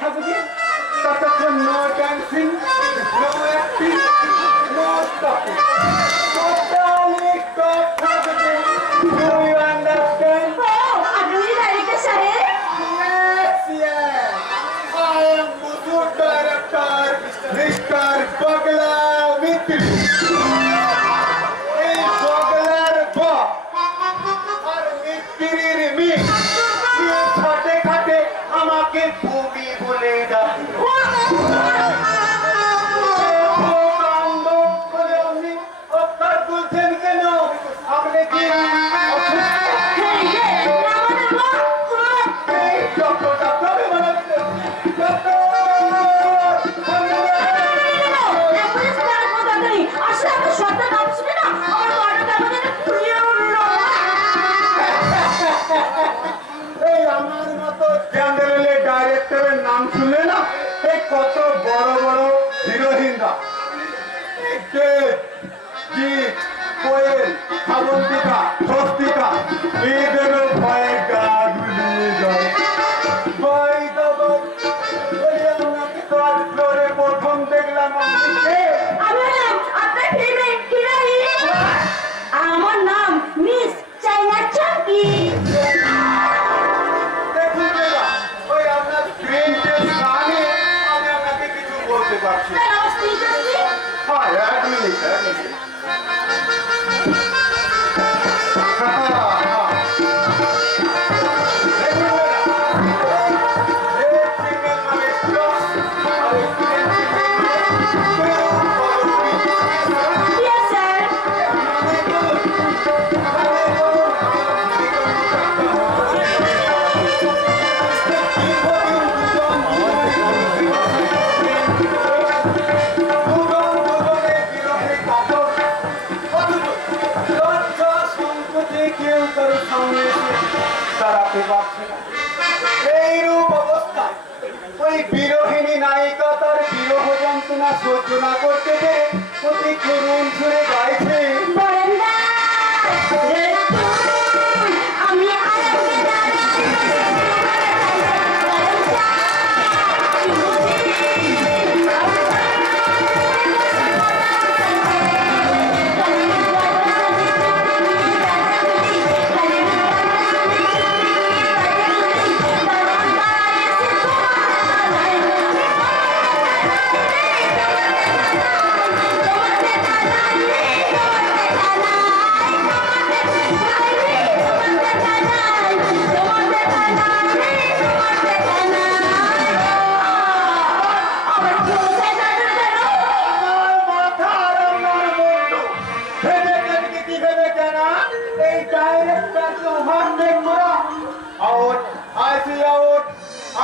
থাকবে ততক্ষণ no dancing, no acting, no stopping, totally stop থাকবে। Do you understand? আপনি ডাইরেক্টর সাহেব? Yes, yes. I am Muthu director, Mr. Bagla Mitri. এই বগলার বাপ আর মিত্রির মেয়ে খাটে খাটে আমাকে ভূমি বলে ডাকে। আপনি অত্যাচার করছেন কেন? আপনি কি আমার মতো চ্যানেলে ডাইরেক্টরের নাম শুনলে না এই কত বড় বড় হিরোইনরা জিৎ, কোয়েল, শ্রাবন্তিকা, স্বস্তিকা এদেরও ভয়ে গা গুলিয়ে যায়। আপনাকে তো আজ ফ্লোরে প্রথম দেখলাম। আমার নাম মিস চাইনা চাকি। ওই আপনার স্ক্রিন টেস্ট গানে আমি আপনাকে কিছু বলতে পারছি। হ্যাঁ, এক মিনিট। এইরূপ অবস্থায় ওই বিরোহিনী নায়িকা তার বিরহ যন্ত্রণা সহ্য না করতে পেরে অতি করুণ সুরে গাইছে।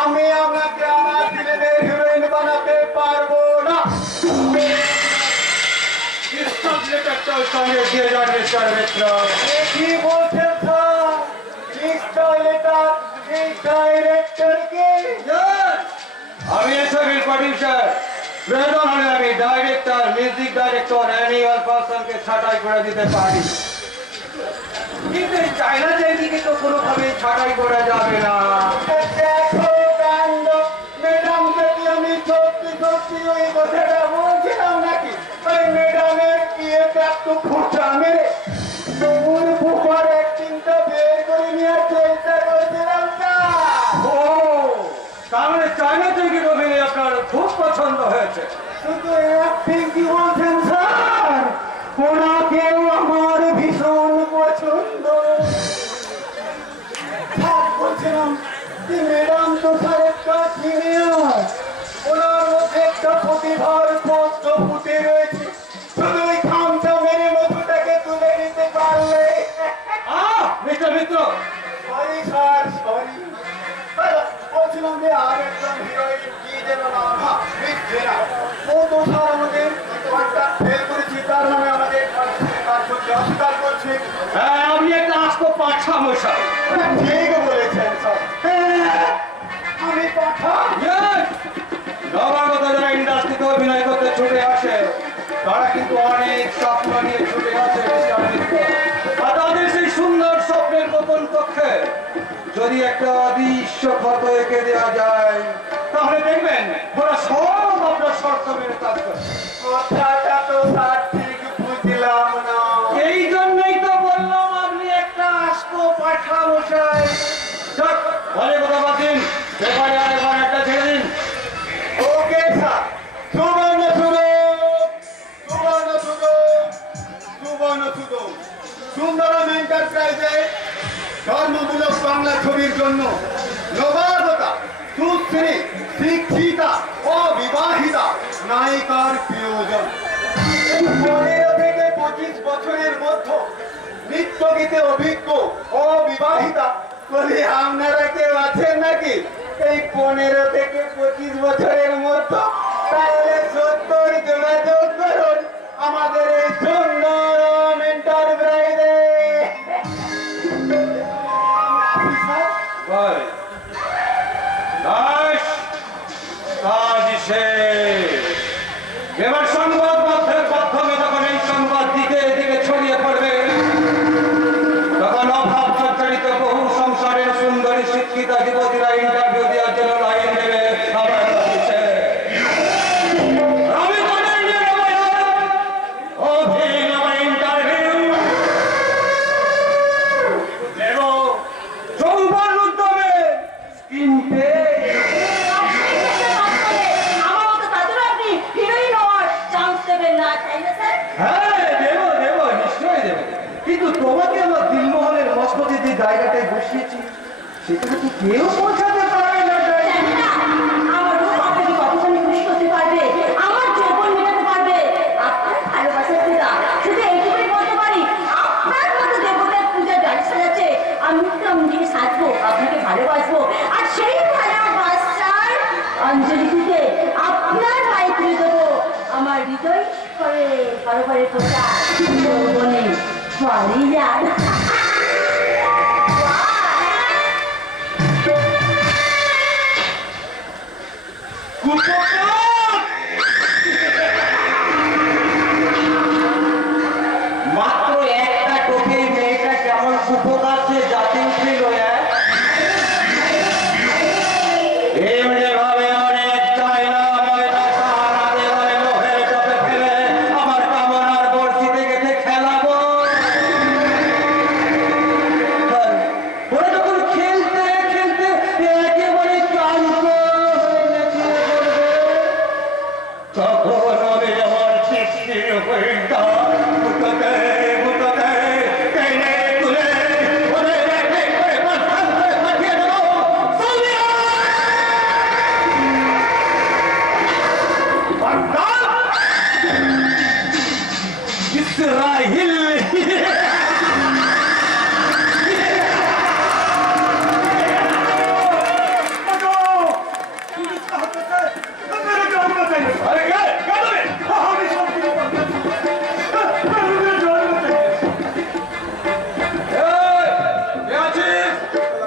আমি আপনাকে আমার ছেলেদের হিরোইন বানাতে পারবো না। কি বলছেন আমি ছবির প্রডিউসার, প্রয়োজন হলে আমি ডাইরেক্টর, মিউজিক ডাইরেক্টর, অ্যানিমাল পার্সনকে ছাঁটাই করে দিতে পারি, কিন্তু এই চাইনা চাইনিকে তো কোনোভাবে ছাঁটাই করা যাবে না। দেখো কাণ্ড, ম্যাডাম যদি আমি সত্যি সত্যি ওই কথাটা বলছিলাম নাকি ওই ম্যাডামের বিয়েটা একটু ফুটা মেরে তোর বুকার অ্যাক্টিংটা বের করে নেওয়ার চেষ্টা করেছিলাম। ও তাহলে চাইনা চাইনির অভিনয় আপনার খুব পছন্দ হয়েছে? শুধু অ্যাক্টিং কি বলছেন স্যার, ওনাকেও আমার ভীষণ পছন্দ। বলছিলাম যে ম্যাডাম তো স্যারের কাজ সিনিয়র, ওনার মধ্যে একটা প্রতিভার পদ্ম ফুটে রয়েছে, শুধু ওই খামটা মেরে মধুটাকে তুলে নিতে পারলে। মিস্টার মিত্র, সরি স্যার, সরি। বলছিলাম যে আর একজন হিরোইন কি যেন নাম, ও তো স্যার আমাদের একটা ফেল করেছি, তার নামে আমাদের কাজ করতে অস্বীকার করছে। আপনি একটা আস্ত পাঠা মশাই। ঠিক বলেছেন স্যার, আমি পাঠা। নবাগত যারা ইন্ডাস্ট্রিতে অভিনয় করতে ছুটে আসে তারা কিন্তু অনেক স্বপ্ন নিয়ে ছুটে আসে, আর তাদের সেই সুন্দর স্বপ্নের গোপন কক্ষে যদি একটা অদৃশ্য ক্ষত এঁকে দেওয়া যায় তাহলে দেখবেন ওরা সব আপনার শর্ত মেনে কাজ করে। কথাটা তো তার ঠিক বুঝলাম না। এই জন্যই তো বললাম আপনি একটা আস্ত পাঠা মশাই। যাক, অনেক কথা বাদ দিন, ব্যাপারে আরেকবার একটা ছেড়ে দিন। ওকে স্যার, সুবর্ণ সুযোগ, সুবর্ণ সুযোগ, সুবর্ণ সুযোগ। সুন্দরম এন্টারপ্রাইজে ধর্মমূলক বাংলা ছবির জন্য নবাগতা, সুশ্রী, শিক্ষিতা, অবিবাহিতা নায়িকার প্রয়োজন। 15 থেকে 25 বছরের মধ্যে নৃত্য গীতে অভিজ্ঞ অবিবাহিতা বলে আপনারা কেউ আছেন নাকি? এই 15 থেকে 25 বছরের মধ্যে তাহলে 70 যোগাযোগ করুন আমাদের এই সুন্দরম এন্টারপ্রাইজে। ভাই, দাস, কাজ শেষ। এবার সংবাদ মাধ্যমে যখন এই সংবাদ দিকে এদিকে ছড়িয়ে পড়বে, তখন অভাব সচ্চারিত বহু সংসারের সুন্দরী শিক্ষিতা যুবতীরা ইন্টারভিউ দেওয়ার জন্য লাইন দেবে আমার অফিসে। আমি তাদের নিয়ে নেবো অভিনব ইন্টারভিউ দেব সম্পূর্ণ উদ্যমে কিনতে। আমার মতো তাদের আপনি হিরোইন হওয়ার চান্স দেবেন না, তাই না স্যার? হ্যাঁ, দেবো দেবো, নিশ্চয়ই দেবো। কিন্তু তোমাকে আমার দিলমোহনের মসনদে যে জায়গাটায় বসিয়েছি সেখানে তো কেউ পৌঁছাতে পারবে না। জানি না, আমার রূপ আপনাকে কতখানি খুশি করতে পারবে, আমার যৌবন মেটাতে পারবে। আপনার ভালোবাসার পূজা, শুধু এইটুকুই বলতে পারি, আপনার মতো দেবতার পূজা ডালি সাজাচ্ছে, আমি নিজেকে সাজবো, আপনাকে ভালোবাসবো, আর সেই ভালোবাসার অঞ্জলি দিতে আপনার পায়ে তুলে দেবো আমার হৃদয় করে কারো করে পূজা যৌবনে বাড়ি যান। মাত্র একটা টোপে মেয়েটা কেমন কুপকার সে জাতি উঠল। এমনি ভাবে অনেক চায়না ময়না সাহারা দেওয়ালে লোহের টোপে ফেলে আমার কামনার বর্ষিতে গেছে খেলাবো। ওরা যখন খেলতে খেলতে একেবারে ক্লান্ত হয়ে গিয়ে পড়বে, তখন আমি আমার সৃষ্টির হইটা গুটোতে গুটোতে টেনে তুলে ওদের এক এক করে মাথার করে পাঠিয়ে দেবো সৌদি আরব। ইসরাইল। अरे क्या क्या तुम्हें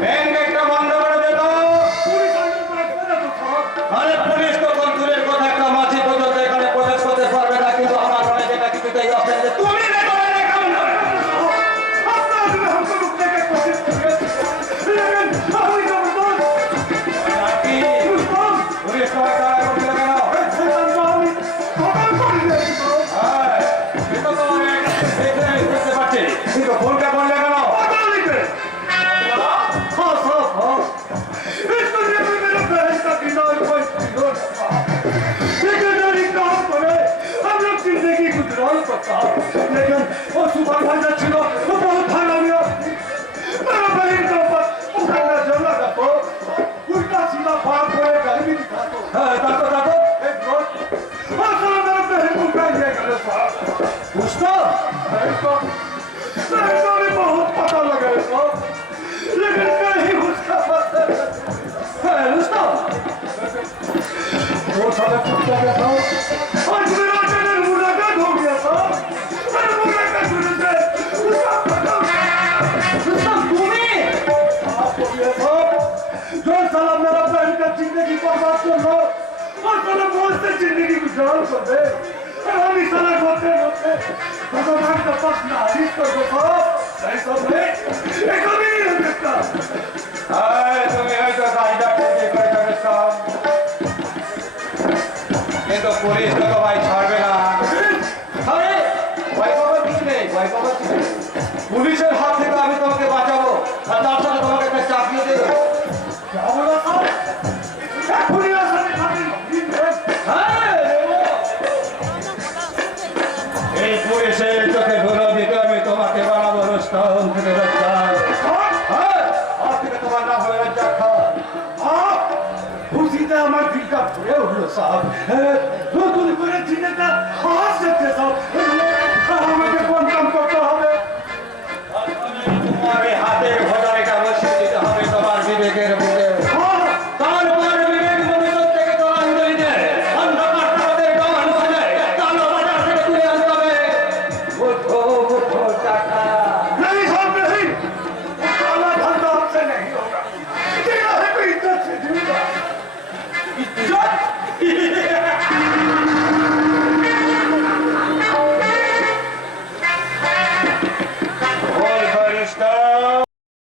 মেন গেটটা বন্ধ করে দে তো। আরে পুলিশ তো কোন দূরের কথা, একটা মাঝি পর্যন্ত এখানে প্রবেশ করতে পারবে না, কিন্তু আমার মনে যেটা কিছুতেই অপেন যে তুমি পুলিশ তোমায় তাড়া করছিল কেন? এটা তো আমি দেখতে পাচ্ছি, কিন্তু ভুলটা করলে কেন? लेकिन वो सुपरवाइजर ছিল वो बहुत भालो मिया मेरा बहन का उठाना जला का तो उल्टा सीधा भाग করে গাড়ি दिखातो হ্যাঁ, তাতো তাতো एक रोड और साला मेरा बहन को उठा दिया करे साहब বুঝতো? मेरे को भी बहुत पता लगा इसको लेकिन कहीं उसका पता হ্যাঁ, বুঝতো? वो साला कुत्ता का था आज मेरा चैनल मुलाकात हो गया था मेरे मुलाकात होने से उसका पता বুঝতো তুমি? आपको ये सब जो साला मेरा बहन का जिंदगी बर्बाद कर लो और साला बहुत से जिंदगी गुजार कर दे और हम इस साला होते होते भगवान का पास नारिश कर दो नहीं सब नहीं ये कभी नहीं हो सकता হ্যাঁ, তুমি হয়তো কাজটা ঠিক করে ফেলেছ। কিন্তু পুলিশ তোকে ভাই ছাড়বে না। আরে ভয় পাবার কিছু নেই, ভয় পাবার কিছু নেই। পুলিশের হাত থেকে আমি তোমাকে বাঁচাবো আর তার সাথে তোমাকে একটা চাকরি দেবো। যাবো না স্যার, এখনই আসামি খালি হ্যাঁ দেবো। এই পুলিশের